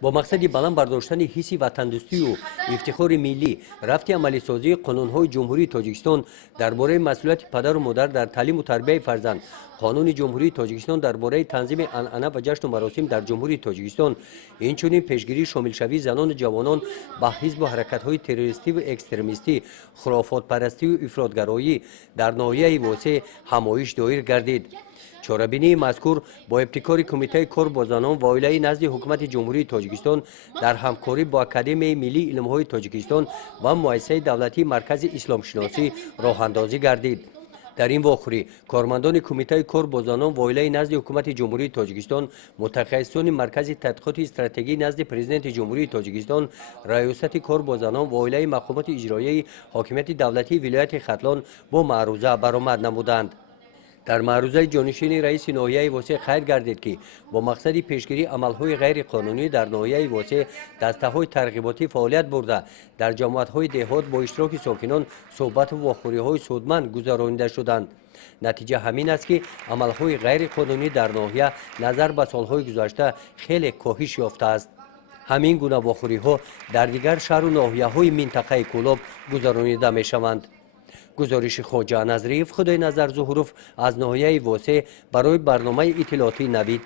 با مقصد بلند برداشتن حس وطندوستی و افتخار ملی رفت عملی سازی قانون‌های جمهوری تاجیکستان درباره مسئولیت پدر و مادر در تعلیم و تربیت فرزند، قانون جمهوری تاجیکستان درباره تنظیم عنعنه و جشن و مراسم در جمهوری تاجیکستان، اینچنین پیشگیری شامل شوی زنان و جوانان به حزب و حرکت‌های تروریستی و اکستریمیستی، خرافات پرستی و افراطگرایی در ناحیه واسع همایش دایر گردید. چاره‌بینی مذکور با ابتکار کمیته کار با زنان و اولیای نزد حکومت جمهوری تاجیکستان در همکاری با اکادمی ملی علم‌های تاجیکستان و مؤسسه دولتی مرکز اسلام شناسی راه اندازی گردید. در این واخوری کارمندان کمیته کار با زنان و اولیای نزد حکومت جمهوری تاجیکستان، متخصصان مرکز تحقیقات استراتژی نزد پرزیدنت جمهوری تاجیکستان، ریاست کار با زنان و اولیای مقامات اجرایی حاکمیت دولتی ولایت ختلان با معروضه برآمد نمودند. در معروضه جانشین رئیس ناحیه واسع خیر گردید که با مقصد پیشگیری عملهای غیر قانونی در ناحیه واسع دسته‌های ترغیباتی فعالیت برده در جماعت‌های دهات با اشتراک ساکنان صحبت و واخوری‌های سودمند گذرانیده شدند. نتیجه همین است که عملهای غیر قانونی در ناحیه نظر به سالهای گذشته خیلی کاهش یافته است. همین گونه واخوری‌ها در دیگر شهر و ناحیه‌های منطقه کولاب گذرانیده می‌شوند. گزارش خواجه نظریف خدای نظر ظهوروف از ناحیه واسع برای برنامه اطلاعاتی نوید.